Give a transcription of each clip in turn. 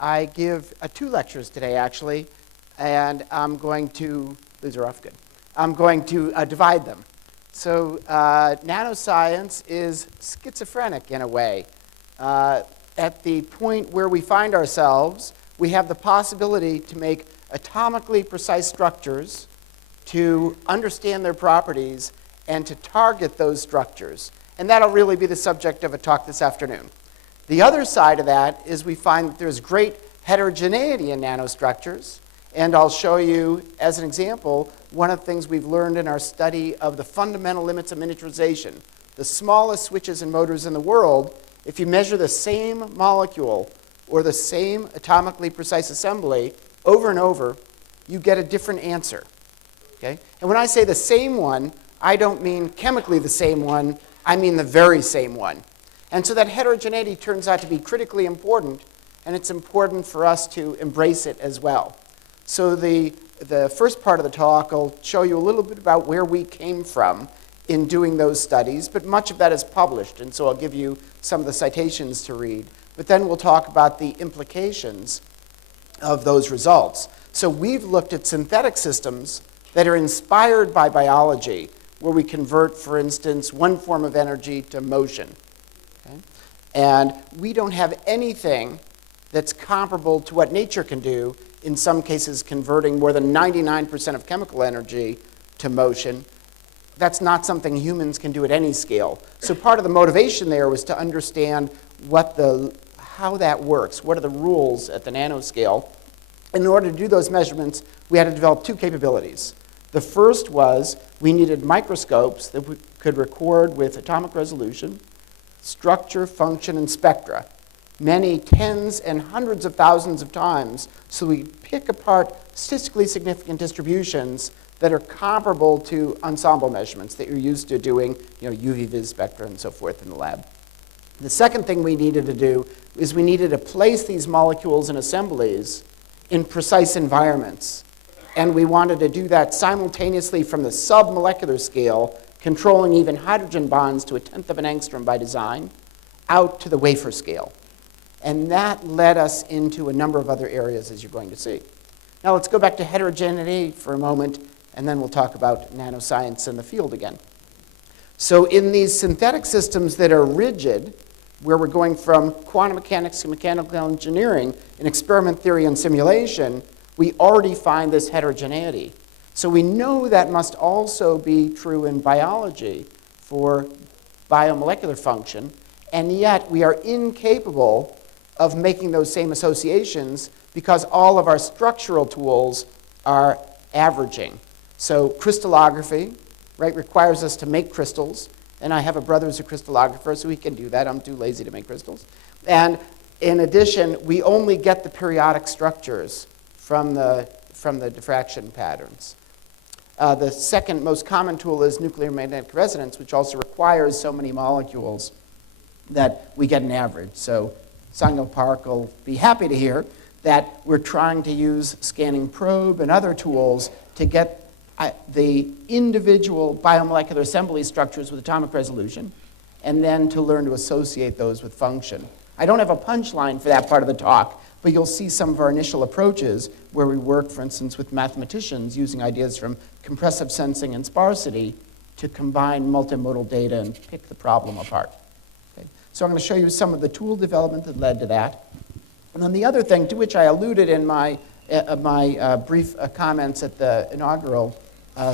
I give 2 lectures today, actually, and I'm going to, these are off good, I'm going to divide them. So nanoscience is schizophrenic in a way. At the point where we find ourselves, we have the possibility to make atomically precise structures, to understand their properties, and to target those structures. And that'll really be the subject of a talk this afternoon. The other side of that is we find that there's great heterogeneity in nanostructures. And I'll show you, as an example, one of the things we've learned in our study of the fundamental limits of miniaturization. The smallest switches and motors in the world, if you measure the same molecule or the same atomically precise assembly over and over, you get a different answer. Okay? And when I say the same one, I don't mean chemically the same one, I mean the very same one. And so that heterogeneity turns out to be critically important, and it's important for us to embrace it as well. So the first part of the talk will show you a little bit about where we came from in doing those studies, but much of that is published, and so I'll give you some of the citations to read. But then we'll talk about the implications of those results. So we've looked at synthetic systems that are inspired by biology, where we convert, for instance, one form of energy to motion. Okay? And we don't have anything that's comparable to what nature can do, in some cases converting more than 99% of chemical energy to motion. That's not something humans can do at any scale. So part of the motivation there was to understand how that works, what are the rules at the nanoscale. In order to do those measurements, we had to develop 2 capabilities. The first was we needed microscopes that we could record with atomic resolution, structure, function, and spectra, many tens and hundreds of thousands of times, so we pick apart statistically significant distributions that are comparable to ensemble measurements that you're used to doing, UV-Vis spectra and so forth in the lab. The second thing we needed to do is we needed to place these molecules and assemblies in precise environments. And we wanted to do that simultaneously from the submolecular scale, controlling even hydrogen bonds to 1/10 of an angstrom by design, out to the wafer scale. And that led us into a number of other areas, as you're going to see. Now let's go back to heterogeneity for a moment, and then we'll talk about nanoscience in the field again. So in these synthetic systems that are rigid, where we're going from quantum mechanics to mechanical engineering in experiment theory and simulation, we already find this heterogeneity. So we know that must also be true in biology for biomolecular function, and yet we are incapable of making those same associations because all of our structural tools are averaging. So crystallography, right, requires us to make crystals, and I have a brother who's a crystallographer, so he can do that. I'm too lazy to make crystals. And in addition, we only get the periodic structures from the diffraction patterns. The second most common tool is nuclear magnetic resonance, which also requires so many molecules that we get an average. So Sangyal Park will be happy to hear that we're trying to use scanning probe and other tools to get the individual biomolecular assembly structures with atomic resolution, and then to learn to associate those with function. I don't have a punchline for that part of the talk, but you'll see some of our initial approaches where we work, for instance, with mathematicians using ideas from compressive sensing and sparsity to combine multimodal data and pick the problem apart. Okay. So I'm going to show you some of the tool development that led to that. And then the other thing, to which I alluded in my brief comments at the inaugural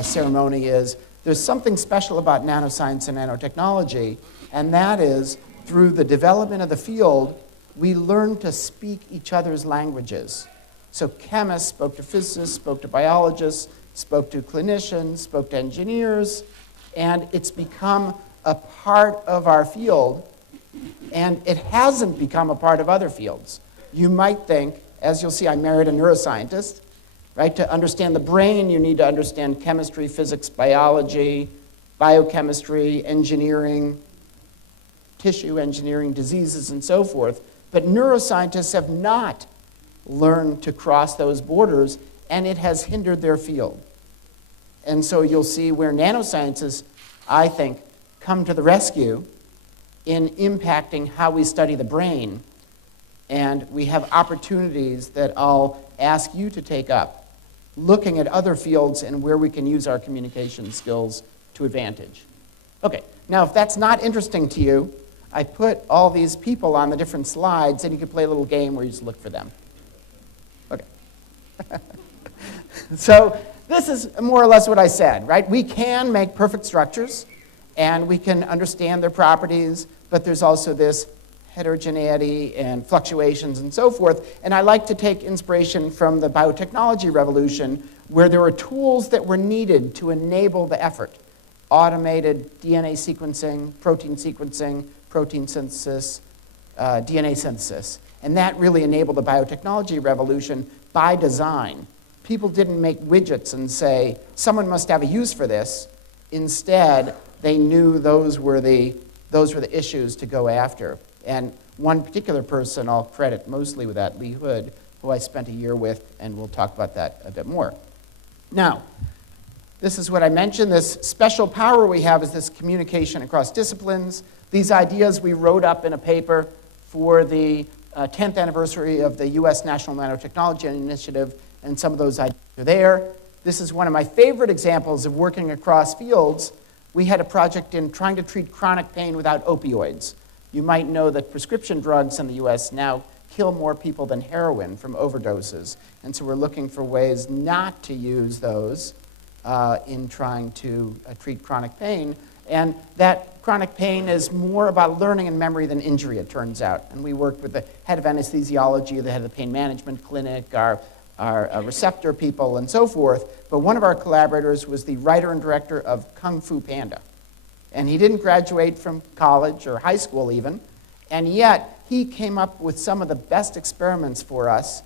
ceremony, is there's something special about nanoscience and nanotechnology, and that is through the development of the field, we learn to speak each other's languages. So chemists spoke to physicists, spoke to biologists, spoke to clinicians, spoke to engineers, and it's become a part of our field, and it hasn't become a part of other fields. You might think, as you'll see, I married a neuroscientist, right? To understand the brain, you need to understand chemistry, physics, biology, biochemistry, engineering, tissue engineering, diseases, and so forth. But neuroscientists have not learned to cross those borders, and it has hindered their field. And so you'll see where nanosciences, I think, come to the rescue in impacting how we study the brain And we have opportunities that I'll ask you to take up, looking at other fields and where we can use our communication skills to advantage. Okay, now if that's not interesting to you, I put all these people on the different slides, and you can play a little game where you just look for them. Okay. So this is more or less what I said, right? We can make perfect structures, and we can understand their properties, but there's also this heterogeneity and fluctuations and so forth. And I like to take inspiration from the biotechnology revolution, where there were tools that were needed to enable the effort. Automated DNA sequencing, protein synthesis, DNA synthesis. And that really enabled the biotechnology revolution by design. People didn't make widgets and say, someone must have a use for this. Instead, they knew those were the issues to go after. And one particular person I'll credit mostly with that, Lee Hood, who I spent a year with, and we'll talk about that a bit more. Now, this is what I mentioned. This special power we have is this communication across disciplines. These ideas we wrote up in a paper for the 10th anniversary of the US National Nanotechnology Initiative, and some of those ideas are there. This is one of my favorite examples of working across fields. We had a project in trying to treat chronic pain without opioids. You might know that prescription drugs in the US now kill more people than heroin from overdoses. And so we're looking for ways not to use those in trying to treat chronic pain. And that chronic pain is more about learning and memory than injury, it turns out. And we worked with the head of anesthesiology, the head of the pain management clinic, our receptor people, and so forth. But one of our collaborators was the writer and director of Kung Fu Panda. And he didn't graduate from college or high school even. And yet, he came up with some of the best experiments for us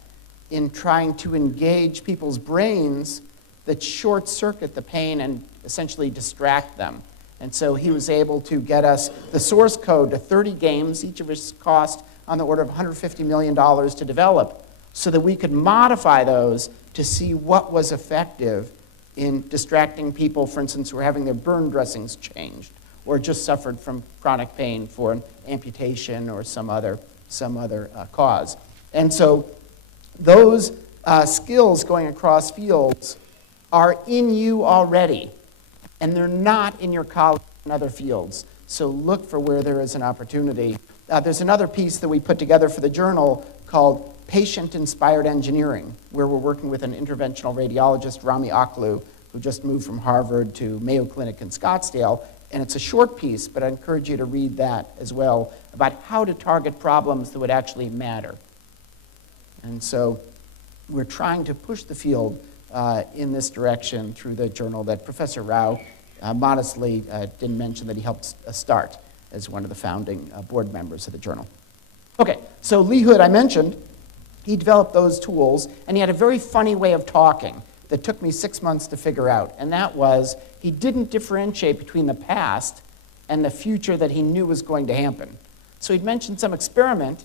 in trying to engage people's brains that short-circuit the pain and essentially distract them. And so he was able to get us the source code to 30 games, each of which cost on the order of $150 million to develop, so that we could modify those to see what was effective in distracting people, for instance, who were having their burn dressings changed, or just suffered from chronic pain for an amputation or some other cause. And so those skills going across fields are in you already, and they're not in your colleagues in other fields. So look for where there is an opportunity. There's another piece that we put together for the journal called Patient-Inspired Engineering, where we're working with an interventional radiologist, Rami Aklu, who just moved from Harvard to Mayo Clinic in Scottsdale. And it's a short piece, but I encourage you to read that as well, about how to target problems that would actually matter. And so we're trying to push the field in this direction through the journal that Professor Rao modestly didn't mention that he helped start as one of the founding board members of the journal. Okay, so Lee Hood, I mentioned, he developed those tools, and he had a very funny way of talking that took me 6 months to figure out, and that was he didn't differentiate between the past and the future that he knew was going to happen. So he'd mention some experiment,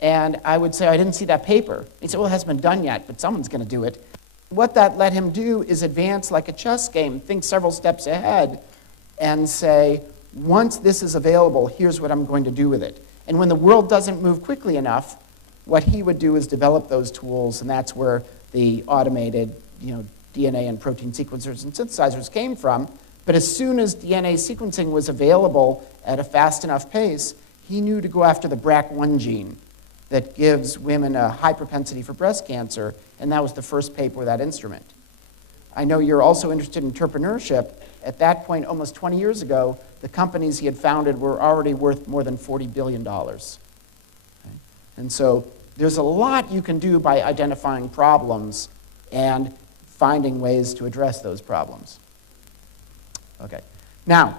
and I would say, I didn't see that paper. He'd say, well, it hasn't been done yet, but someone's going to do it. What that let him do is advance like a chess game, think several steps ahead, and say, once this is available, here's what I'm going to do with it. And when the world doesn't move quickly enough, what he would do is develop those tools, and that's where the automated DNA and protein sequencers and synthesizers came from. But as soon as DNA sequencing was available at a fast enough pace, he knew to go after the BRCA1 gene that gives women a high propensity for breast cancer, and that was the first paper with that instrument. I know you're also interested in entrepreneurship. At that point, almost 20 years ago, the companies he had founded were already worth more than $40 billion. Okay? And so there's a lot you can do by identifying problems and finding ways to address those problems. Okay. Now,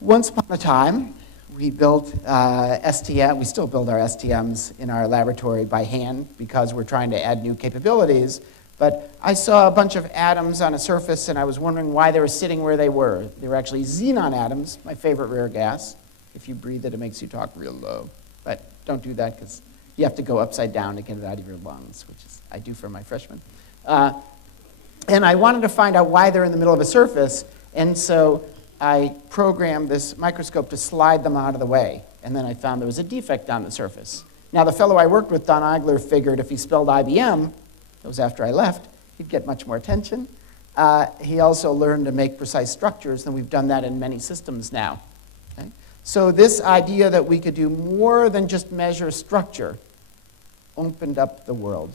once upon a time, we built STM. We still build our STMs in our laboratory by hand because we're trying to add new capabilities. But I saw a bunch of atoms on a surface, and I was wondering why they were sitting where they were. They were actually xenon atoms, my favorite rare gas. If you breathe it, it makes you talk real low. But don't do that because you have to go upside down to get it out of your lungs, which is I do for my freshmen. And I wanted to find out why they're in the middle of a surface, and so I programmed this microscope to slide them out of the way. And then I found there was a defect on the surface. Now, the fellow I worked with, Don Eigler, figured if he spelled IBM, that was after I left, he'd get much more attention. He also learned to make precise structures, and we've done that in many systems now. Okay? So this idea that we could do more than just measure structure opened up the world.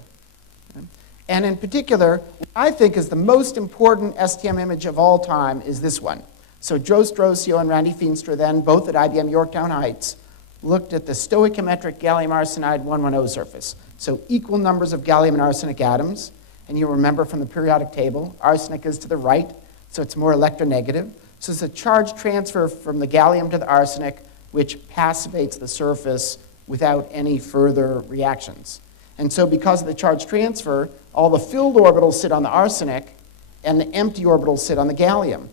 Okay? And in particular, what I think is the most important STM image of all time is this one. So Joe Strosio and Randy Feenstra, then both at IBM Yorktown Heights, looked at the stoichiometric gallium arsenide 110 surface. So equal numbers of gallium and arsenic atoms. And you remember from the periodic table, arsenic is to the right, so it's more electronegative. So it's a charge transfer from the gallium to the arsenic, which passivates the surface without any further reactions. And so because of the charge transfer, all the filled orbitals sit on the arsenic, and the empty orbitals sit on the gallium.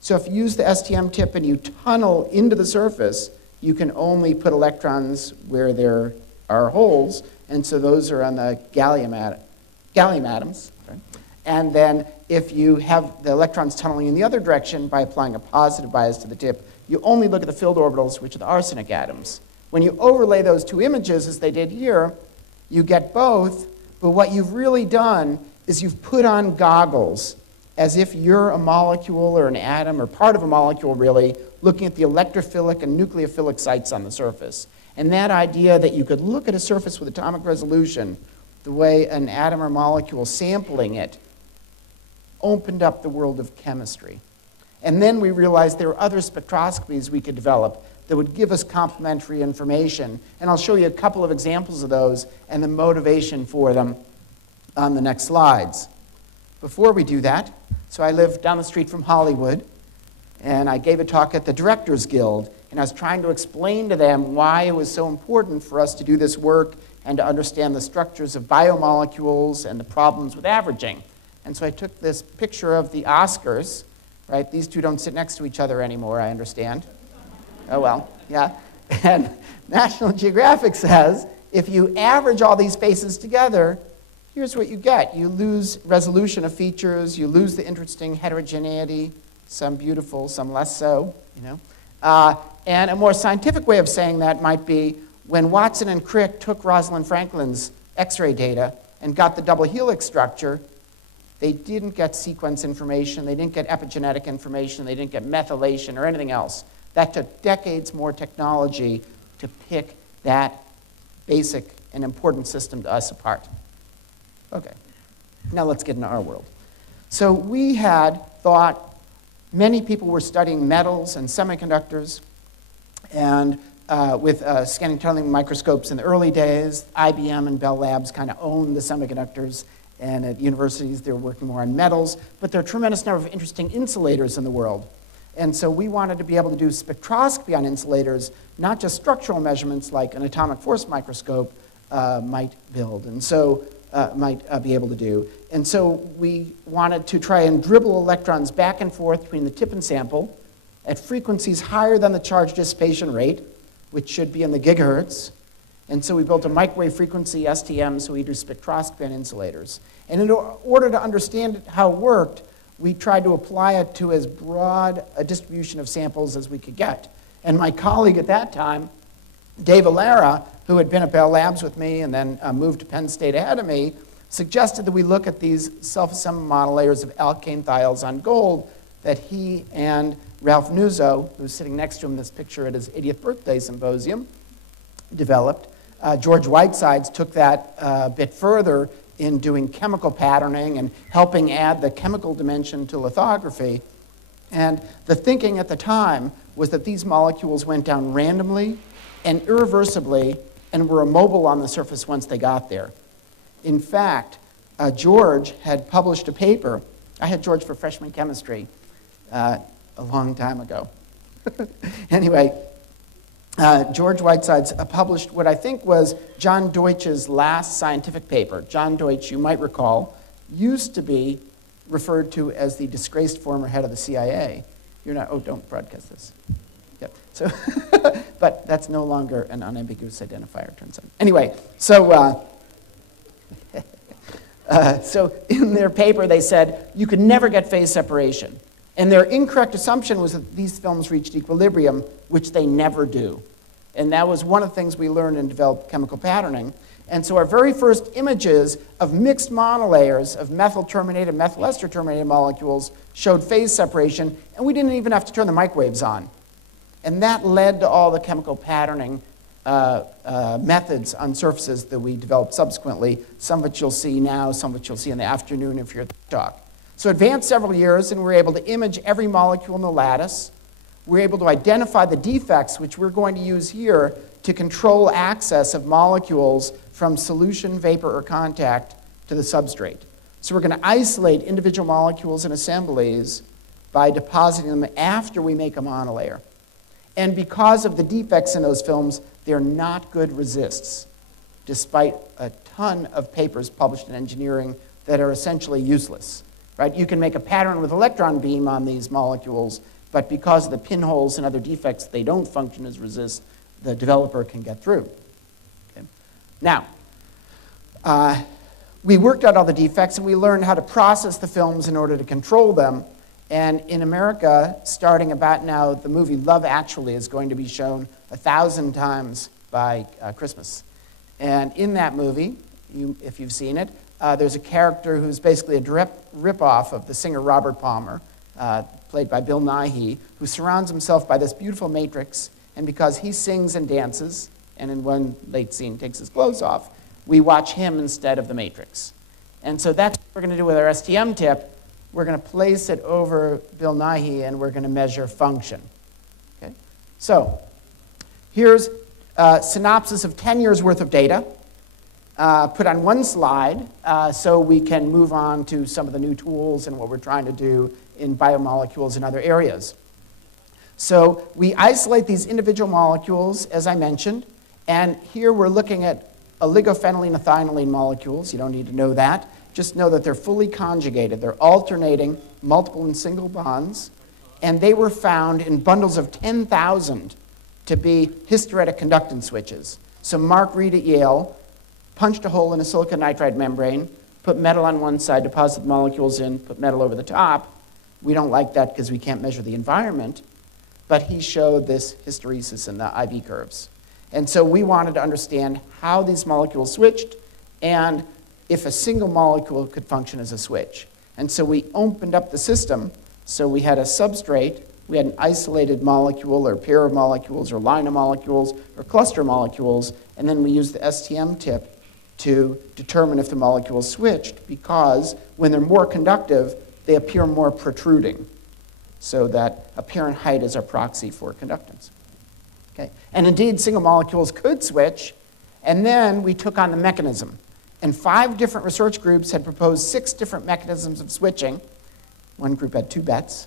So if you use the STM tip and you tunnel into the surface, you can only put electrons where there are holes, and so those are on the gallium atoms. Okay? And then if you have the electrons tunneling in the other direction by applying a positive bias to the tip, you only look at the filled orbitals, which are the arsenic atoms. When you overlay those two images, as they did here, you get both, but what you've really done is you've put on goggles as if you're a molecule or an atom or part of a molecule, really, looking at the electrophilic and nucleophilic sites on the surface. And that idea that you could look at a surface with atomic resolution the way an atom or molecule sampling it opened up the world of chemistry. And then we realized there were other spectroscopies we could develop that would give us complementary information. And I'll show you a couple of examples of those and the motivation for them on the next slides. Before we do that, so I live down the street from Hollywood, and I gave a talk at the Directors Guild, and I was trying to explain to them why it was so important for us to do this work and to understand the structures of biomolecules and the problems with averaging. And so I took this picture of the Oscars, right? These two don't sit next to each other anymore, I understand. Oh, well, yeah. And National Geographic says, if you average all these faces together, here's what you get. You lose resolution of features, you lose the interesting heterogeneity, some beautiful, some less so, you know. And a more scientific way of saying that might be when Watson and Crick took Rosalind Franklin's X-ray data and got the double helix structure, they didn't get sequence information, they didn't get epigenetic information, they didn't get methylation or anything else. That took decades more technology to pick that basic and important system to us apart. Okay, now let's get into our world. So we had thought many people were studying metals and semiconductors, and with scanning tunneling microscopes in the early days, IBM and Bell Labs kind of owned the semiconductors, and at universities they were working more on metals, but there are a tremendous number of interesting insulators in the world. And so we wanted to be able to do spectroscopy on insulators, not just structural measurements like an atomic force microscope might build, and so might be able to do. And so we wanted to try and dribble electrons back and forth between the tip and sample at frequencies higher than the charge dissipation rate, which should be in the gigahertz. And so we built a microwave frequency STM, so we do spectroscopy on insulators. And in order to understand how it worked, we tried to apply it to as broad a distribution of samples as we could get. And my colleague at that time, Dave Alara, who had been at Bell Labs with me and then moved to Penn State ahead of me, suggested that we look at these self-assembly monolayers of alkane thiols on gold that he and Ralph Nuzzo, who's sitting next to him in this picture at his 80th birthday symposium, developed. George Whitesides took that a bit further in doing chemical patterning and helping add the chemical dimension to lithography. And the thinking at the time was that these molecules went down randomly and irreversibly and were immobile on the surface once they got there. In fact, George had published a paper. I had George for freshman chemistry a long time ago. Anyway, George Whitesides published what I think was John Deutsch's last scientific paper. John Deutsch, you might recall, used to be referred to as the disgraced former head of the CIA. You're not, oh, don't broadcast this. Yep. So, but that's no longer an unambiguous identifier, turns out. Anyway, so so in their paper they said you could never get phase separation. And their incorrect assumption was that these films reached equilibrium, which they never do. And that was one of the things we learned and developed chemical patterning. And so our very first images of mixed monolayers of methyl-terminated, methyl ester-terminated molecules showed phase separation, and we didn't even have to turn the microwaves on. And that led to all the chemical patterning methods on surfaces that we developed subsequently, some of which you'll see now, some of which you'll see in the afternoon if you're at the talk. So advanced several years, and we're able to image every molecule in the lattice. We're able to identify the defects, which we're going to use here to control access of molecules from solution, vapor, or contact to the substrate. So we're going to isolate individual molecules and assemblies by depositing them after we make a monolayer. And because of the defects in those films, they're not good resists, despite a ton of papers published in engineering that are essentially useless. Right? You can make a pattern with electron beam on these molecules, but because of the pinholes and other defects, they don't function as resists. The developer can get through. Okay. Now, we worked out all the defects, and we learned how to process the films in order to control them. And in America, starting about now, the movie Love Actually is going to be shown 1,000 times by Christmas. And in that movie, if you've seen it, there's a character who's basically a direct rip-off of the singer Robert Palmer, played by Bill Nighy, who surrounds himself by this beautiful matrix. And because he sings and dances, and in one late scene takes his clothes off, we watch him instead of the matrix. And so that's what we're going to do with our STM tip. We're going to place it over Bill Nighy, and we're going to measure function. Okay? So here's a synopsis of 10 years' worth of data put on one slide so we can move on to some of the new tools and what we're trying to do in biomolecules and other areas. So we isolate these individual molecules, as I mentioned, and here we're looking at oligophenylene and thionylene molecules. You don't need to know that. Just know that they're fully conjugated. They're alternating multiple and single bonds, and they were found in bundles of 10,000 to be hysteretic conductance switches. So Mark Reed at Yale punched a hole in a silicon nitride membrane, put metal on one side, deposited molecules in, put metal over the top. We don't like that because we can't measure the environment, but he showed this hysteresis in the IV curves. And so we wanted to understand how these molecules switched and if a single molecule could function as a switch. And so we opened up the system. So we had a substrate, we had an isolated molecule or pair of molecules or line of molecules or cluster molecules, and then we used the STM tip to determine if the molecules switched, because when they're more conductive, they appear more protruding. So that apparent height is our proxy for conductance. Okay? And indeed, single molecules could switch, and then we took on the mechanism. And 5 different research groups had proposed 6 different mechanisms of switching. One group had 2 bets.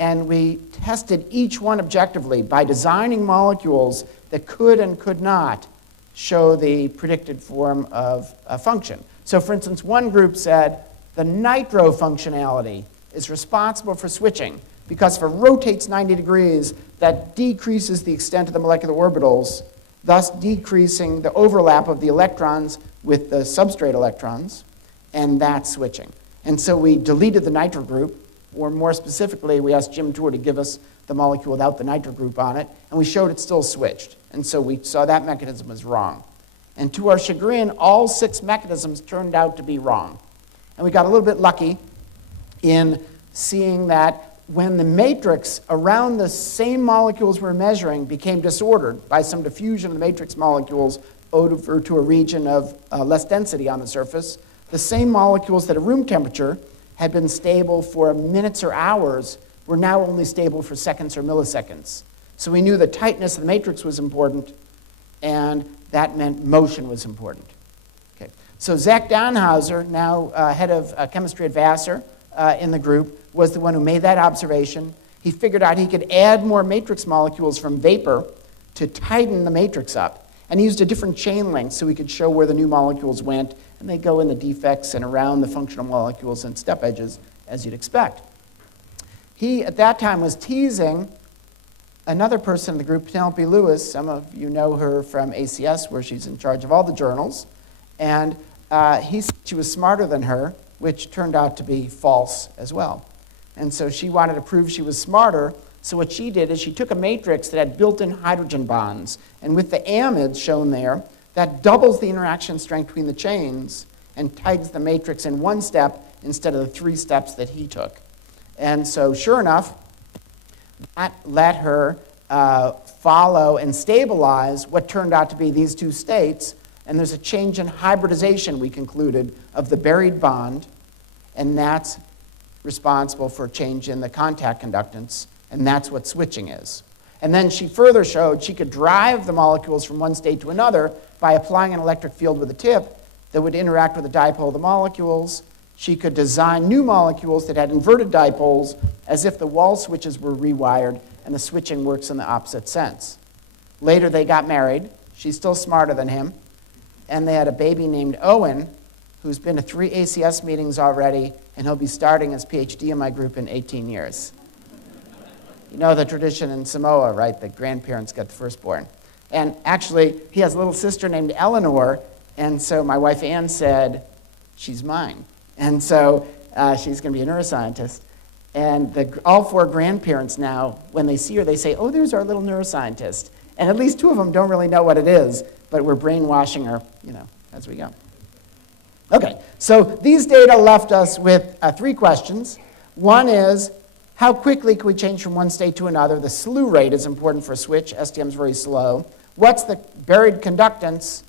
And we tested each one objectively by designing molecules that could and could not show the predicted form of a function. So for instance, one group said the nitro functionality is responsible for switching because if it rotates 90 degrees, that decreases the extent of the molecular orbitals, thus decreasing the overlap of the electrons with the substrate electrons, and that's switching. And so we deleted the nitro group, or more specifically, we asked Jim Tour to give us the molecule without the nitro group on it, and we showed it still switched. And so we saw that mechanism was wrong. And to our chagrin, all 6 mechanisms turned out to be wrong. And we got a little bit lucky in seeing that when the matrix around the same molecules we're measuring became disordered by some diffusion of the matrix molecules over to a region of less density on the surface, the same molecules that at room temperature had been stable for minutes or hours were now only stable for seconds or milliseconds. So we knew the tightness of the matrix was important, and that meant motion was important. Okay. So Zach Donhauser, now head of chemistry at Vassar in the group, was the one who made that observation. He figured out he could add more matrix molecules from vapor to tighten the matrix up. And he used a different chain length so we could show where the new molecules went, and they go in the defects and around the functional molecules and step edges, as you'd expect. He, at that time, was teasing another person in the group, Penelope Lewis. Some of you know her from ACS, where she's in charge of all the journals. And he said she was smarter than her, which turned out to be false as well. And so she wanted to prove she was smarter, So what she did is she took a matrix that had built-in hydrogen bonds, and with the amides shown there, that doubles the interaction strength between the chains and tights the matrix in one step instead of the 3 steps that he took. And so sure enough, that let her follow and stabilize what turned out to be these 2 states, and there's a change in hybridization, we concluded, of the buried bond, and that's responsible for a change in the contact conductance, and that's what switching is. And then she further showed she could drive the molecules from one state to another by applying an electric field with a tip that would interact with the dipole of the molecules. She could design new molecules that had inverted dipoles as if the wall switches were rewired, and the switching works in the opposite sense. Later, they got married. She's still smarter than him. And they had a baby named Owen, who's been to 3 ACS meetings already, and he'll be starting his PhD in my group in 18 years. You know the tradition in Samoa, right? The grandparents get the firstborn. And actually, he has a little sister named Eleanor, and so my wife Ann said, she's mine. And so she's going to be a neuroscientist. And all 4 grandparents now, when they see her, they say, oh, there's our little neuroscientist. And at least 2 of them don't really know what it is, but we're brainwashing her, as we go. Okay, so these data left us with 3 questions. One is, how quickly can we change from one state to another? The slew rate is important for a switch. STM's very slow. What's the buried conductance?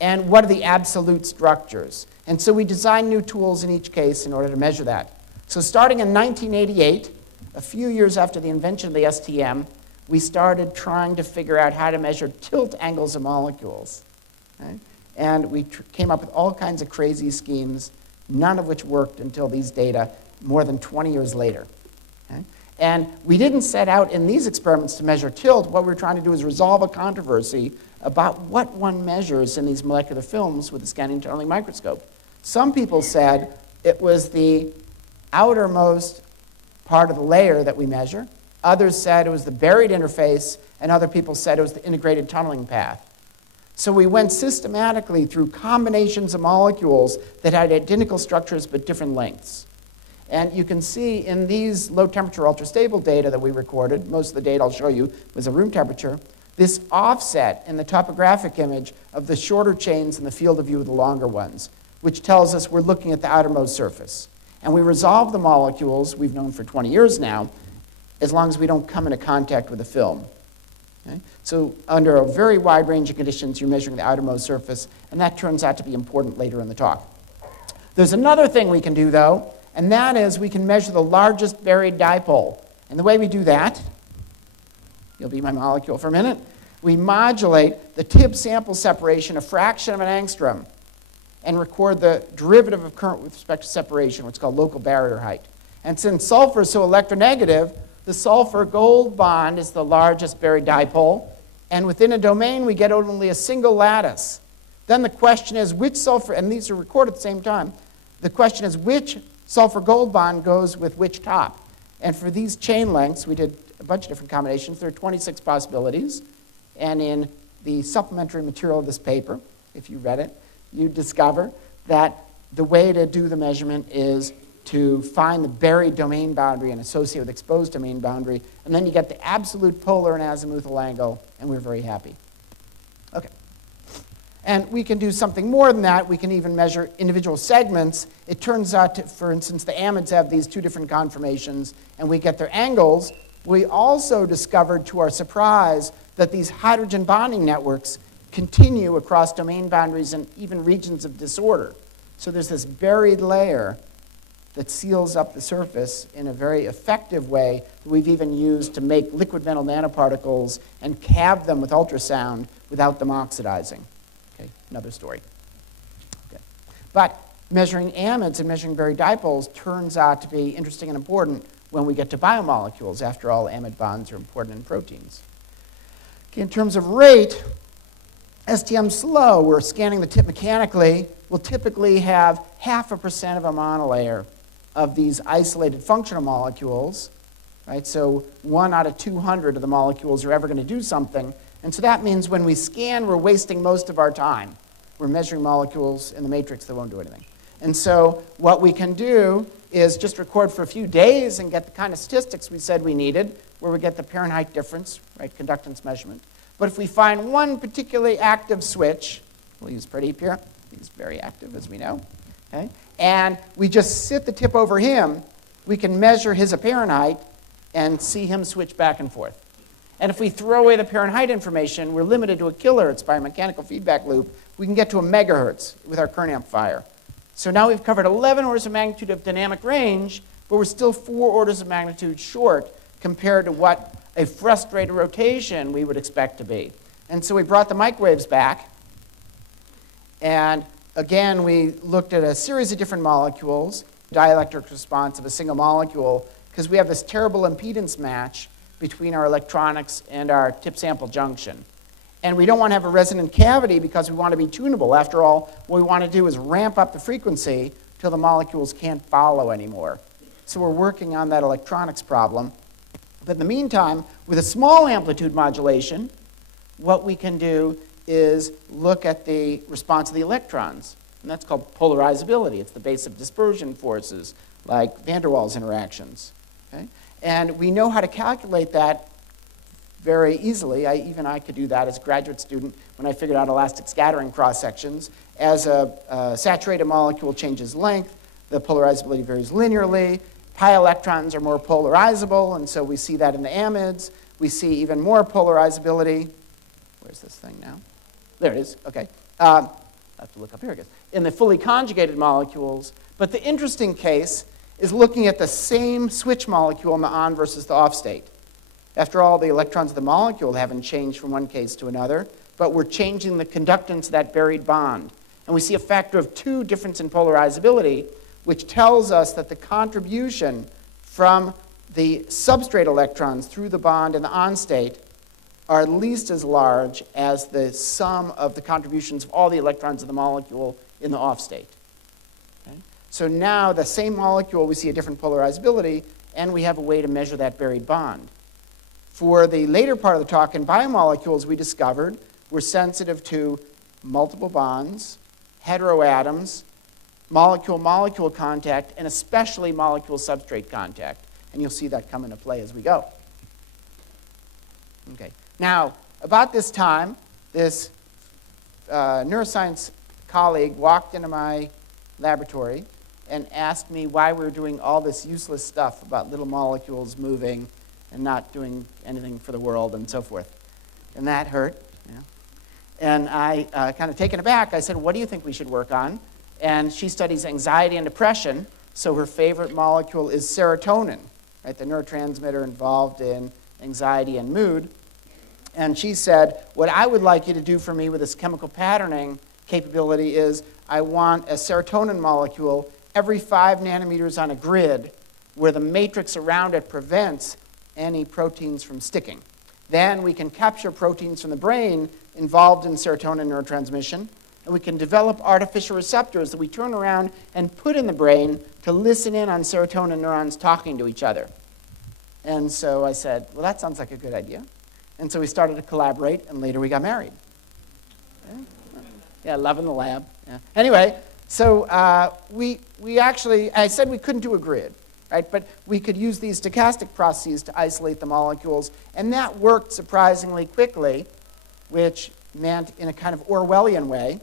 And what are the absolute structures? And so we designed new tools in each case in order to measure that. So starting in 1988, a few years after the invention of the STM, we started trying to figure out how to measure tilt angles of molecules. Okay? And we came up with all kinds of crazy schemes, none of which worked until these data more than 20 years later. Okay? And we didn't set out in these experiments to measure tilt. What we were trying to do is resolve a controversy about what one measures in these molecular films with the scanning tunneling microscope. Some people said it was the outermost part of the layer that we measure. Others said it was the buried interface, and other people said it was the integrated tunneling path. So we went systematically through combinations of molecules that had identical structures but different lengths. And you can see in these low-temperature, ultra-stable data that we recorded, most of the data I'll show you was at room temperature, this offset in the topographic image of the shorter chains in the field of view of the longer ones, which tells us we're looking at the outermost surface. And we resolve the molecules, we've known for 20 years now, as long as we don't come into contact with the film. Okay? So under a very wide range of conditions, you're measuring the outermost surface, and that turns out to be important later in the talk. There's another thing we can do, though, and that is we can measure the largest buried dipole. And the way we do that, you'll be my molecule for a minute, we modulate the Tibbs sample separation a fraction of an angstrom and record the derivative of current with respect to separation, what's called local barrier height. And since sulfur is so electronegative, the sulfur-gold bond is the largest buried dipole, and within a domain we get only a single lattice. Then the question is which sulfur, and these are recorded at the same time, the question is which sulfur-gold bond goes with which top. And for these chain lengths, we did a bunch of different combinations. There are 26 possibilities, and in the supplementary material of this paper, if you read it, you discover that the way to do the measurement is to find the buried domain boundary and associate with exposed domain boundary, and then you get the absolute polar and azimuthal angle, and we're very happy. Okay. And we can do something more than that. We can even measure individual segments. It turns out, for instance, the amides have these 2 different conformations, and we get their angles. We also discovered, to our surprise, that these hydrogen bonding networks continue across domain boundaries and even regions of disorder. So there's this buried layer that seals up the surface in a very effective way that we've even used to make liquid metal nanoparticles and cab them with ultrasound without them oxidizing. Okay, another story. Okay. But measuring amides and measuring buried dipoles turns out to be interesting and important when we get to biomolecules. After all, amide bonds are important in proteins. Okay, in terms of rate, STM's slow. We're scanning the tip mechanically. We'll typically have 0.5% of a monolayer of these isolated functional molecules, right? So 1 out of 200 of the molecules are ever going to do something. And so that means when we scan, we're wasting most of our time. We're measuring molecules in the matrix that won't do anything. And so what we can do is just record for a few days and get the kind of statistics we said we needed, where we get the Fahrenheit difference, right, conductance measurement. But if we find one particularly active switch, we'll use Pradeep here. He's very active, as we know. Okay? And we just sit the tip over him, we can measure his Fahrenheit and see him switch back and forth. And if we throw away the Fahrenheit information, we're limited to a kilohertz by a mechanical feedback loop. We can get to a megahertz with our current amplifier. So now we've covered 11 orders of magnitude of dynamic range, but we're still 4 orders of magnitude short compared to what a frustrated rotation we would expect to be. And so we brought the microwaves back. And again, we looked at a series of different molecules, dielectric response of a single molecule, because we have this terrible impedance match between our electronics and our tip sample junction. And we don't want to have a resonant cavity because we want to be tunable. After all, what we want to do is ramp up the frequency till the molecules can't follow anymore. So we're working on that electronics problem. But in the meantime, with a small amplitude modulation, what we can do is look at the response of the electrons. And that's called polarizability. It's the base of dispersion forces, like van der Waals interactions. Okay? And we know how to calculate that very easily. Even I could do that as a graduate student when I figured out elastic scattering cross-sections. As a saturated molecule changes length, the polarizability varies linearly. Pi electrons are more polarizable, and so we see that in the amides. We see even more polarizability. Where's this thing now? There it is. Okay. I have to look up here, I guess. In the fully conjugated molecules. But the interesting case is looking at the same switch molecule in the on versus the off state. After all, the electrons of the molecule haven't changed from one case to another, but we're changing the conductance of that buried bond. And we see a factor of 2 difference in polarizability, which tells us that the contribution from the substrate electrons through the bond in the on state are at least as large as the sum of the contributions of all the electrons of the molecule in the off state. Okay? So now the same molecule, we see a different polarizability, and we have a way to measure that buried bond. For the later part of the talk, in biomolecules, we discovered we're sensitive to multiple bonds, heteroatoms, molecule-molecule contact, and especially molecule-substrate contact. And you'll see that come into play as we go. Okay. Now, about this time, this neuroscience colleague walked into my laboratory and asked me why we were doing all this useless stuff about little molecules moving and not doing anything for the world and so forth. And that hurt. You know? And I, kind of taken aback, I said, what do you think we should work on? And she studies anxiety and depression, so her favorite molecule is serotonin, right, the neurotransmitter involved in anxiety and mood. And she said, what I would like you to do for me with this chemical patterning capability is I want a serotonin molecule every 5 nanometers on a grid where the matrix around it prevents any proteins from sticking. Then we can capture proteins from the brain involved in serotonin neurotransmission, and we can develop artificial receptors that we turn around and put in the brain to listen in on serotonin neurons talking to each other. And so I said, well, that sounds like a good idea. And so we started to collaborate, and later we got married. Yeah, love in the lab. Yeah. Anyway, so we actually, I said we couldn't do a grid. Right? But we could use these stochastic processes to isolate the molecules, and that worked surprisingly quickly, which meant in a kind of Orwellian way.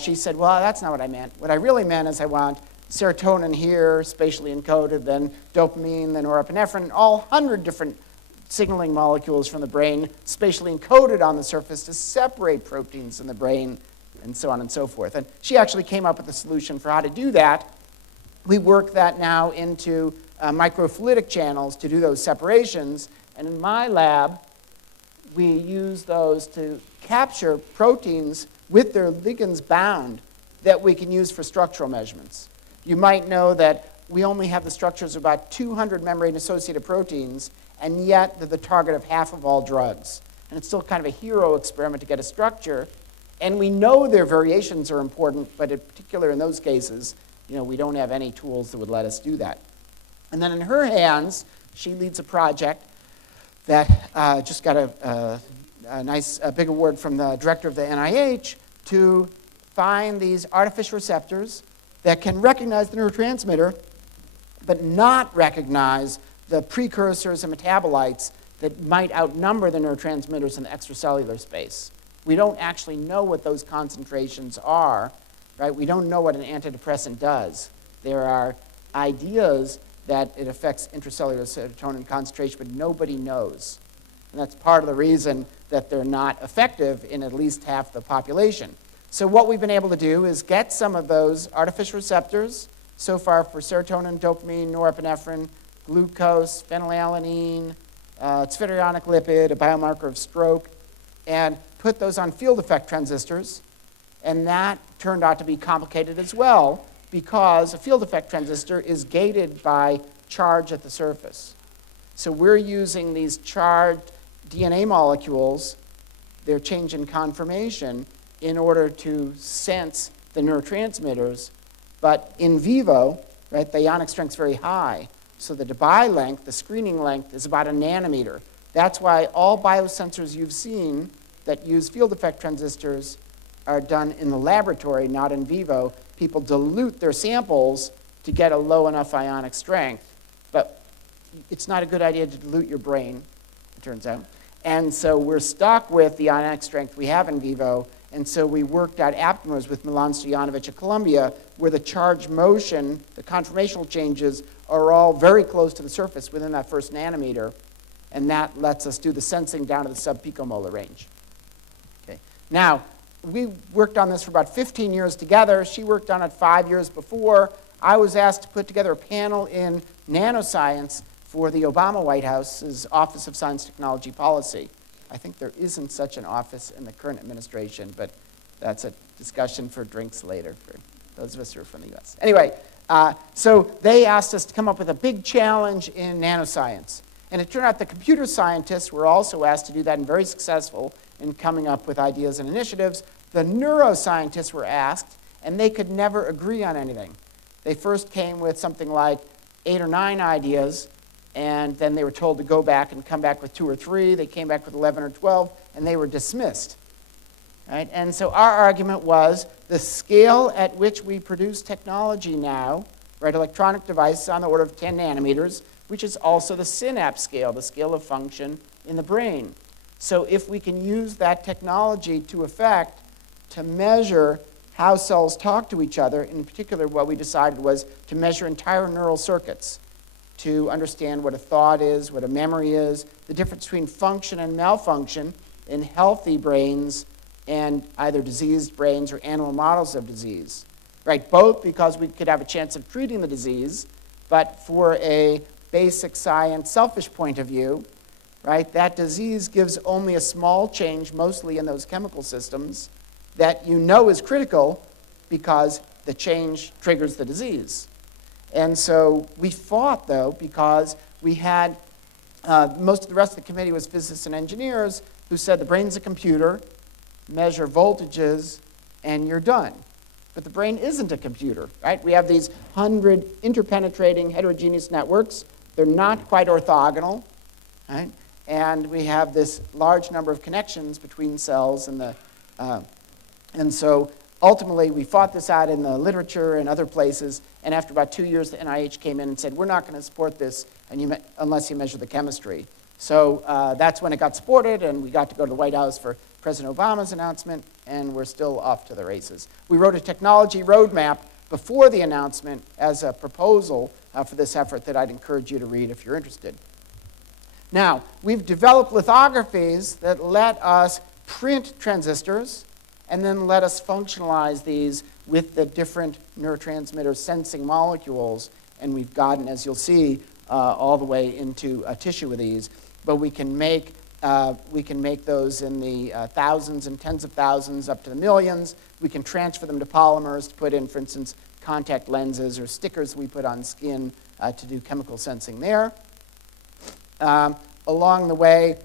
She said, well, that's not what I meant. What I really meant is I want serotonin here, spatially encoded, then dopamine, then norepinephrine, all 100 different signaling molecules from the brain, spatially encoded on the surface to separate proteins in the brain, and so on and so forth. And she actually came up with a solution for how to do that. We work that now into microfluidic channels to do those separations. And in my lab, we use those to capture proteins with their ligands bound that we can use for structural measurements. You might know that we only have the structures of about 200 membrane-associated proteins, and yet they're the target of half of all drugs. And it's still kind of a hero experiment to get a structure. And we know their variations are important, but in particular in those cases, we don't have any tools that would let us do that. And then in her hands, she leads a project that just got a nice big award from the director of the NIH to find these artificial receptors that can recognize the neurotransmitter, but not recognize the precursors and metabolites that might outnumber the neurotransmitters in the extracellular space. We don't actually know what those concentrations are, right? We don't know what an antidepressant does. There are ideas that it affects intracellular serotonin concentration, but nobody knows. And that's part of the reason that they're not effective in at least half the population. So what we've been able to do is get some of those artificial receptors, so far for serotonin, dopamine, norepinephrine, glucose, phenylalanine, zwitterionic lipid, a biomarker of stroke, and put those on field effect transistors. And that turned out to be complicated as well, because a field effect transistor is gated by charge at the surface. So we're using these charged DNA molecules, their change in conformation, in order to sense the neurotransmitters. But in vivo, right, the ionic strength is very high. So the Debye length, the screening length, is about a nanometer. That's why all biosensors you've seen that use field effect transistors are done in the laboratory, not in vivo. People dilute their samples to get a low enough ionic strength. But it's not a good idea to dilute your brain, it turns out. And so we're stuck with the ionic strength we have in vivo. And so we worked out aptamers with Milan Stojanovic at Columbia, where the charge motion, the conformational changes, are all very close to the surface within that first nanometer. And that lets us do the sensing down to the sub-picomolar range. Okay. Now, we worked on this for about 15 years together. She worked on it 5 years before. I was asked to put together a panel in nanoscience for the Obama White House's Office of Science Technology Policy. I think there isn't such an office in the current administration, but that's a discussion for drinks later for those of us who are from the US. Anyway, so they asked us to come up with a big challenge in nanoscience. And it turned out the computer scientists were also asked to do that and very successful in coming up with ideas and initiatives. The neuroscientists were asked, and they could never agree on anything. They first came with something like 8 or 9 ideas, and then they were told to go back and come back with 2 or 3. They came back with 11 or 12, and they were dismissed. Right? And so our argument was the scale at which we produce technology now, right, electronic devices on the order of 10 nanometers, which is also the synapse scale, the scale of function in the brain. So if we can use that technology to effect to measure how cells talk to each other, in particular what we decided was to measure entire neural circuits, to understand what a thought is, what a memory is, the difference between function and malfunction in healthy brains and either diseased brains or animal models of disease. Right? Both because we could have a chance of treating the disease, but for a basic science selfish point of view, right, that disease gives only a small change, mostly in those chemical systems, that you know is critical because the change triggers the disease. And so we fought, though, because we had most of the rest of the committee was physicists and engineers who said the brain's a computer, measure voltages, and you're done. But the brain isn't a computer, right? We have these 100 interpenetrating heterogeneous networks. They're not quite orthogonal, right? And we have this large number of connections between cells and so ultimately we fought this out in the literature and other places, and after about 2 years the NIH came in and said, we're not going to support this unless you measure the chemistry. So that's when it got supported, and we got to go to the White House for President Obama's announcement, and we're still off to the races. We wrote a technology roadmap before the announcement as a proposal for this effort that I'd encourage you to read if you're interested. Now, we've developed lithographies that let us print transistors and then let us functionalize these with the different neurotransmitter sensing molecules, and we've gotten, as you'll see, all the way into tissue with these. But we can make those in the thousands and tens of thousands up to the millions. We can transfer them to polymers to put in, for instance, contact lenses or stickers we put on skin to do chemical sensing there. Along the way,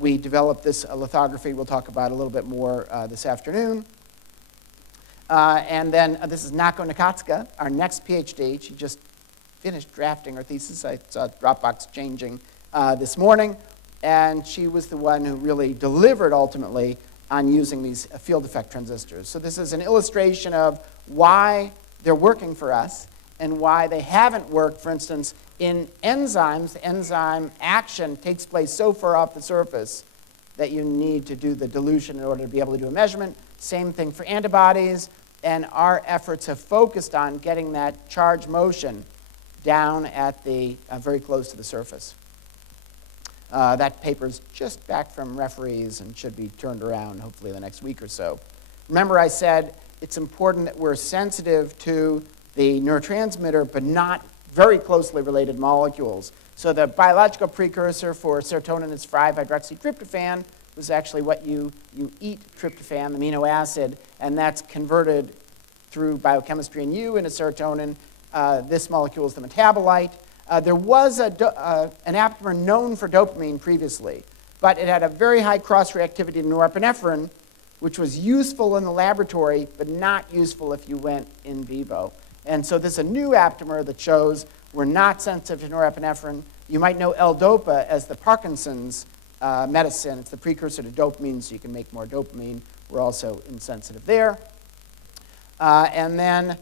we developed this lithography we'll talk about a little bit more this afternoon. And then this is Nako Nakatsuka, our next PhD. She just finished drafting her thesis. I saw Dropbox changing this morning. And she was the one who really delivered ultimately on using these field effect transistors. So this is an illustration of why they're working for us and why they haven't worked, for instance, in enzymes. The enzyme action takes place so far off the surface that you need to do the dilution in order to be able to do a measurement. Same thing for antibodies. And our efforts have focused on getting that charge motion down at the very close to the surface. That paper's just back from referees and should be turned around hopefully in the next week or so. Remember I said it's important that we're sensitive to the neurotransmitter but not very closely related molecules. So the biological precursor for serotonin is 5-hydroxytryptophan, was actually what you eat, tryptophan, the amino acid, and that's converted through biochemistry in you into serotonin. This molecule is the metabolite. There was an aptamer known for dopamine previously, but it had a very high cross-reactivity to norepinephrine, which was useful in the laboratory, but not useful if you went in vivo. And so this is a new aptamer that shows we're not sensitive to norepinephrine. You might know L-DOPA as the Parkinson's medicine. It's the precursor to dopamine, so you can make more dopamine. We're also insensitive there. And then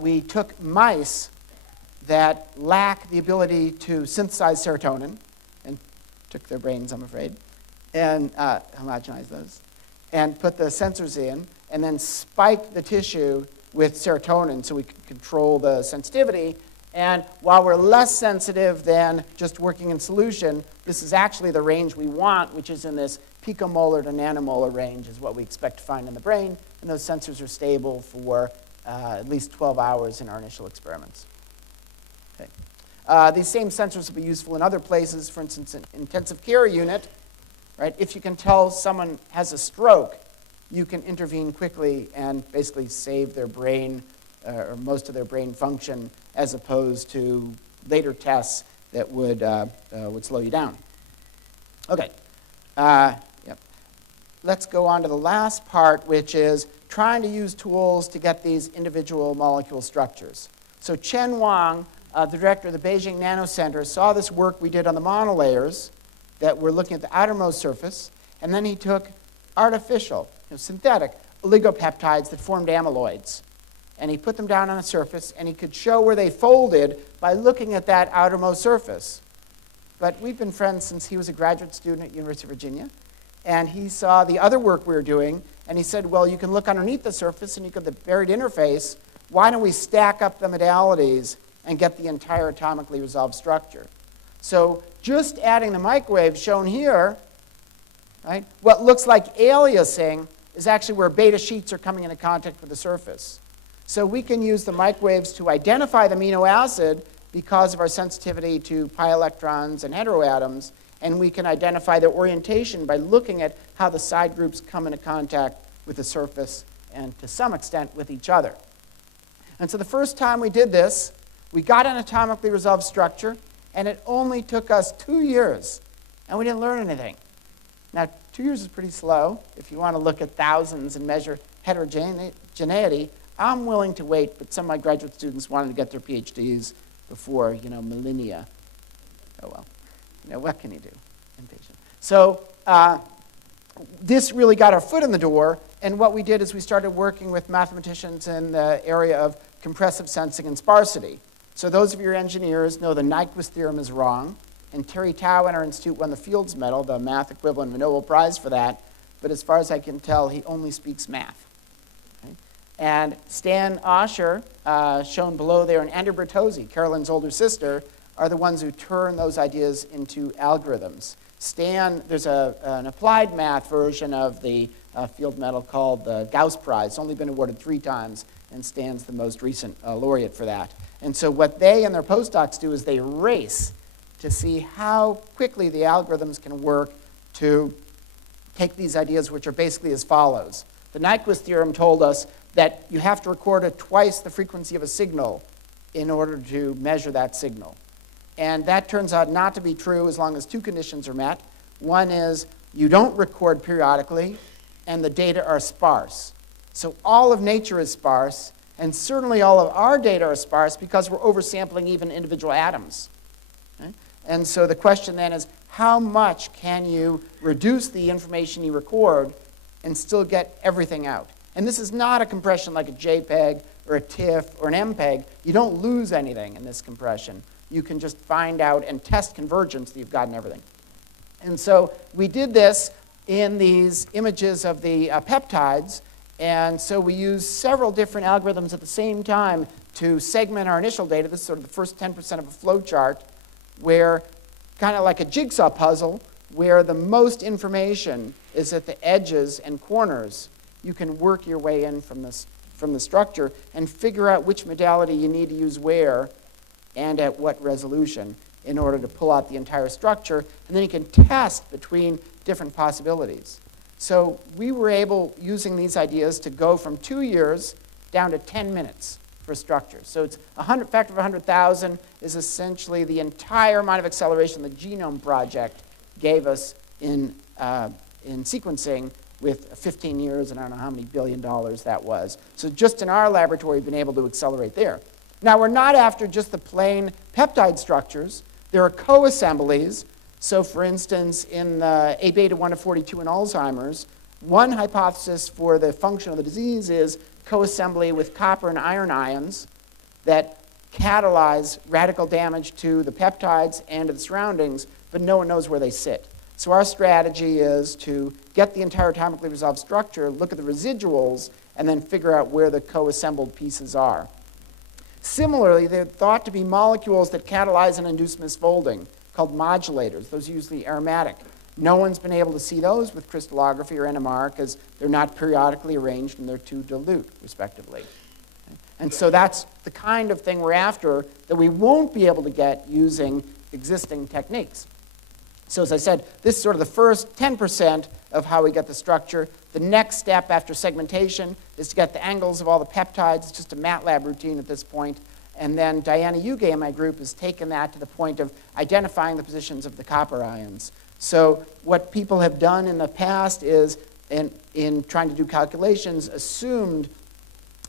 we took mice that lack the ability to synthesize serotonin, and took their brains, I'm afraid, and homogenized those, and put the sensors in, and then spiked the tissue with serotonin so we could control the sensitivity. And while we're less sensitive than just working in solution, this is actually the range we want, which is in this picomolar to nanomolar range is what we expect to find in the brain. And those sensors are stable for at least 12 hours in our initial experiments. Okay. These same sensors will be useful in other places. For instance, an intensive care unit. Right? If you can tell someone has a stroke, you can intervene quickly and basically save their brain or most of their brain function, as opposed to later tests that would slow you down. Okay. Yep. Let's go on to the last part, which is trying to use tools to get these individual molecule structures. So Chen Wang, the director of the Beijing Nano Center, saw this work we did on the monolayers that were looking at the outermost surface, and then he took artificial, synthetic oligopeptides that formed amyloids. And he put them down on a surface, and he could show where they folded by looking at that outermost surface. But we've been friends since he was a graduate student at University of Virginia, and he saw the other work we were doing, and he said, well, you can look underneath the surface, and you get the buried interface. Why don't we stack up the modalities and get the entire atomically resolved structure? So just adding the microwave shown here, right, what looks like aliasing is actually where beta sheets are coming into contact with the surface. So we can use the microwaves to identify the amino acid because of our sensitivity to pi electrons and heteroatoms, and we can identify their orientation by looking at how the side groups come into contact with the surface and to some extent with each other. And so the first time we did this, we got an atomically resolved structure, and it only took us 2 years, and we didn't learn anything. Now, 2 years is pretty slow. If you want to look at thousands and measure heterogeneity, I'm willing to wait, but some of my graduate students wanted to get their PhDs before, millennia. Oh, well, what can you do? Impatient. So this really got our foot in the door, and what we did is we started working with mathematicians in the area of compressive sensing and sparsity. So those of your engineers know the Nyquist theorem is wrong, and Terry Tao in our institute won the Fields Medal, the math equivalent of a Nobel Prize for that, but as far as I can tell, he only speaks math. And Stan Osher, shown below there, and Andrew Bertozzi, Carolyn's older sister, are the ones who turn those ideas into algorithms. Stan, there's an applied math version of the Field Medal called the Gauss Prize. It's only been awarded 3 times, and Stan's the most recent laureate for that. And so what they and their postdocs do is they race to see how quickly the algorithms can work to take these ideas, which are basically as follows. The Nyquist theorem told us that you have to record at twice the frequency of a signal in order to measure that signal. And that turns out not to be true as long as 2 conditions are met. One is you don't record periodically, and the data are sparse. So all of nature is sparse, and certainly all of our data are sparse because we're oversampling even individual atoms. Okay? And so the question then is, how much can you reduce the information you record and still get everything out? And this is not a compression like a JPEG or a TIFF or an MPEG, you don't lose anything in this compression. You can just find out and test convergence that you've gotten everything. And so we did this in these images of the peptides. And so we used several different algorithms at the same time to segment our initial data. This is sort of the first 10% of a flow chart, where kind of like a jigsaw puzzle, where the most information is at the edges and corners. You can work your way in from the structure and figure out which modality you need to use where and at what resolution in order to pull out the entire structure. And then you can test between different possibilities. So we were able, using these ideas, to go from 2 years down to 10 minutes for structure. So it's a factor of 100,000 is essentially the entire amount of acceleration the Genome Project gave us in sequencing with 15 years, and I don't know how many $1 billion that was. So just in our laboratory, we've been able to accelerate there. Now, we're not after just the plain peptide structures. There are co-assemblies. So for instance, in the A-beta 1 to 42 in Alzheimer's, one hypothesis for the function of the disease is co-assembly with copper and iron ions that catalyze radical damage to the peptides and to the surroundings, but no one knows where they sit. So our strategy is to get the entire atomically resolved structure, look at the residuals, and then figure out where the co-assembled pieces are. Similarly, they're thought to be molecules that catalyze and induce misfolding, called modulators. Those are usually aromatic. No one's been able to see those with crystallography or NMR because they're not periodically arranged and they're too dilute, respectively. And so that's the kind of thing we're after that we won't be able to get using existing techniques. So as I said, this is sort of the first 10% of how we get the structure. The next step after segmentation is to get the angles of all the peptides. It's just a MATLAB routine at this point. And then Diana Uge in my group has taken that to the point of identifying the positions of the copper ions. So what people have done in the past is, in trying to do calculations, assumed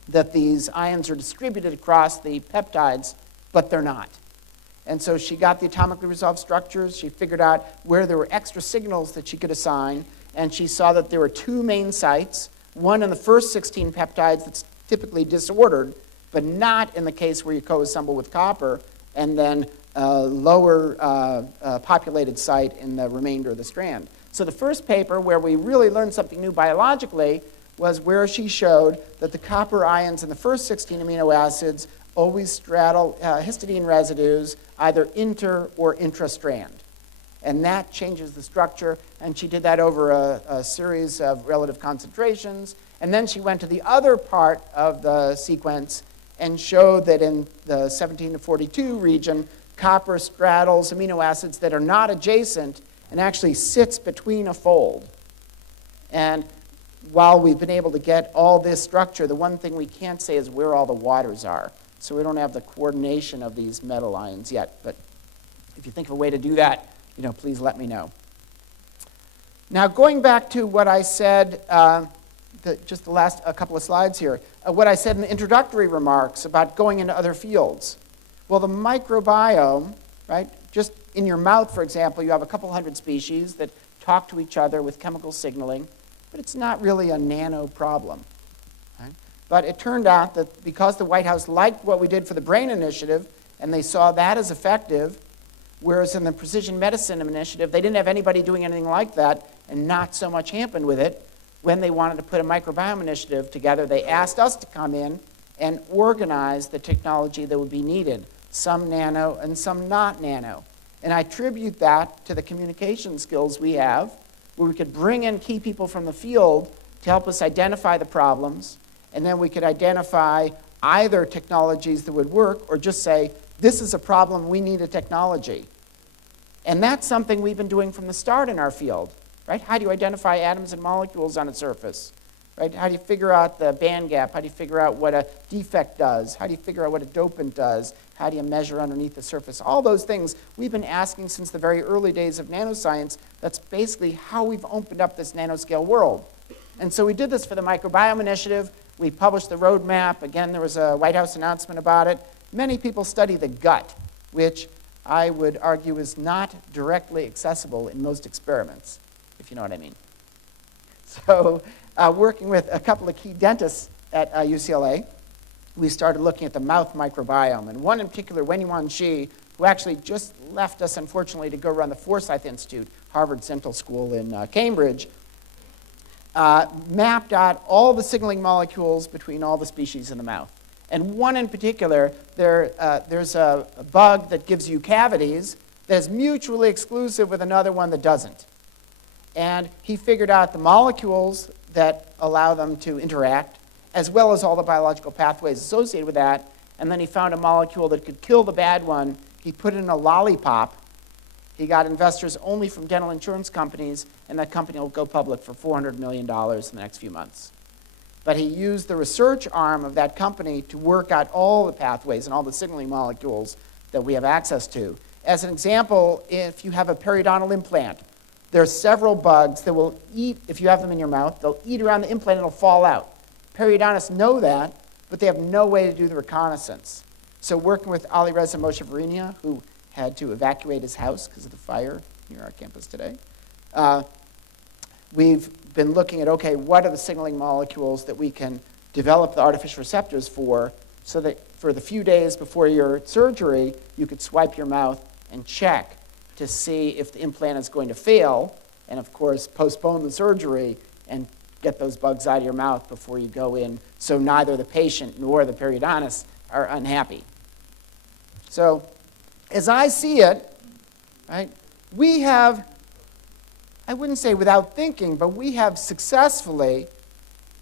that these ions are distributed across the peptides, but they're not. And so she got the atomically resolved structures. She figured out where there were extra signals that she could assign. And she saw that there were two main sites, one in the first 16 peptides that's typically disordered, but not in the case where you co-assemble with copper, and then a lower populated site in the remainder of the strand. So the first paper where we really learned something new biologically was where she showed that the copper ions in the first 16 amino acids always straddle histidine residues, either inter or intra-strand. And that changes the structure, and she did that over a series of relative concentrations. And then she went to the other part of the sequence and showed that in the 17 to 42 region, copper straddles amino acids that are not adjacent and actually sits between a fold. And while we've been able to get all this structure, the one thing we can't say is where all the waters are. So we don't have the coordination of these metal ions yet. But if you think of a way to do that, please let me know. Now, going back to what I said, just the last couple of slides here, what I said in the introductory remarks about going into other fields. Well, the microbiome, right, just in your mouth, for example, you have a couple hundred species that talk to each other with chemical signaling, but it's not really a nano problem. Right? But it turned out that because the White House liked what we did for the Brain Initiative, and they saw that as effective, whereas in the Precision Medicine Initiative, they didn't have anybody doing anything like that, and not so much happened with it. When they wanted to put a microbiome initiative together, they asked us to come in and organize the technology that would be needed, some nano and some not nano. And I attribute that to the communication skills we have, where we could bring in key people from the field to help us identify the problems, and then we could identify either technologies that would work or just say, this is a problem, we need a technology. And that's something we've been doing from the start in our field. Right? How do you identify atoms and molecules on a surface? Right? How do you figure out the band gap? How do you figure out what a defect does? How do you figure out what a dopant does? How do you measure underneath the surface? All those things we've been asking since the very early days of nanoscience. That's basically how we've opened up this nanoscale world. And so we did this for the Microbiome Initiative. We published the roadmap. Again, there was a White House announcement about it. Many people study the gut, which I would argue is not directly accessible in most experiments, if you know what I mean. So working with a couple of key dentists at UCLA, we started looking at the mouth microbiome. And one in particular, Wenyuan Shi, who actually just left us, unfortunately, to go run the Forsyth Institute, Harvard's dental school in Cambridge, mapped out all the signaling molecules between all the species in the mouth. And one in particular, there's a bug that gives you cavities that is mutually exclusive with another one that doesn't. And he figured out the molecules that allow them to interact, as well as all the biological pathways associated with that. And then he found a molecule that could kill the bad one. He put it in a lollipop. He got investors only from dental insurance companies, and that company will go public for $400 million in the next few months. But he used the research arm of that company to work out all the pathways and all the signaling molecules that we have access to. As an example, if you have a periodontal implant, there are several bugs that will eat, if you have them in your mouth, they'll eat around the implant and it'll fall out. Periodontists know that, but they have no way to do the reconnaissance. So working with Ali Reza Moshe Verinia, who had to evacuate his house because of the fire near our campus today, we've been looking at, okay, what are the signaling molecules that we can develop the artificial receptors for, so that for the few days before your surgery, you could swipe your mouth and check to see if the implant is going to fail, and of course, postpone the surgery and get those bugs out of your mouth before you go in, so neither the patient nor the periodontist are unhappy. So, as I see it, right, we have, I wouldn't say without thinking, but we have successfully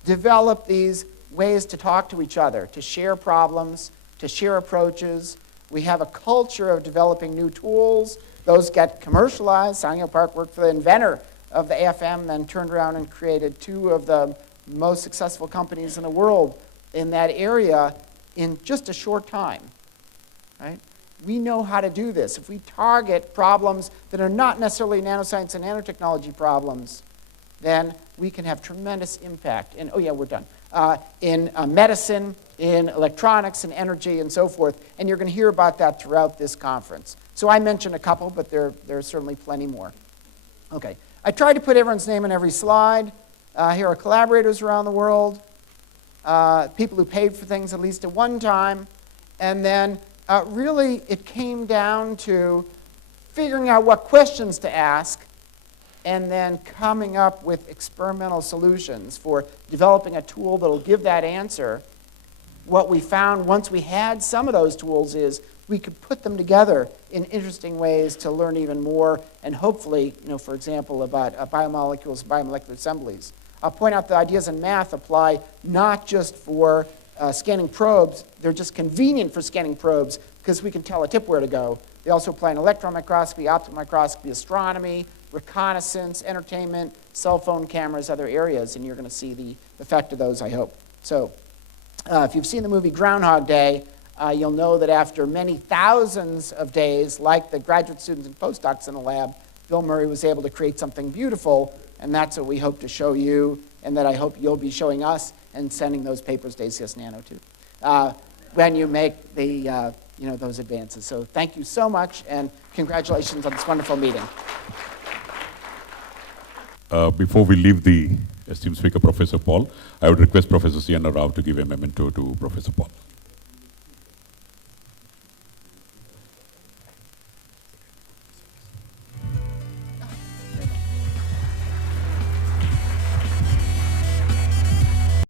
developed these ways to talk to each other, to share problems, to share approaches. We have a culture of developing new tools. Those get commercialized. Sanyo Park worked for the inventor of the AFM, then turned around and created two of the most successful companies in the world in that area in just a short time. Right? We know how to do this. If we target problems that are not necessarily nanoscience and nanotechnology problems, then we can have tremendous impact. And oh yeah, we're done. In medicine, in electronics, and energy, and so forth. And you're going to hear about that throughout this conference. So I mentioned a couple, but there are certainly plenty more. Okay, I tried to put everyone's name on every slide. Here are collaborators around the world, people who paid for things at least at one time, and then really it came down to figuring out what questions to ask and then coming up with experimental solutions for developing a tool that will give that answer. What we found once we had some of those tools is we could put them together in interesting ways to learn even more, and hopefully, for example, about biomolecules, biomolecular assemblies. I'll point out the ideas in math apply not just for scanning probes. They're just convenient for scanning probes because we can tell a tip where to go. They also apply in electron microscopy, optical microscopy, astronomy, reconnaissance, entertainment, cell phone cameras, other areas, and you're going to see the effect of those, I hope. So if you've seen the movie Groundhog Day, you'll know that after many thousands of days, like the graduate students and postdocs in the lab, Bill Murray was able to create something beautiful, and that's what we hope to show you, and that I hope you'll be showing us and sending those papers to ACS Nano to when you make the, those advances. So thank you so much, and congratulations on this wonderful meeting. Before we leave the esteemed speaker, Professor Paul, I would request Professor Sienna Rao to give a memento to Professor Paul.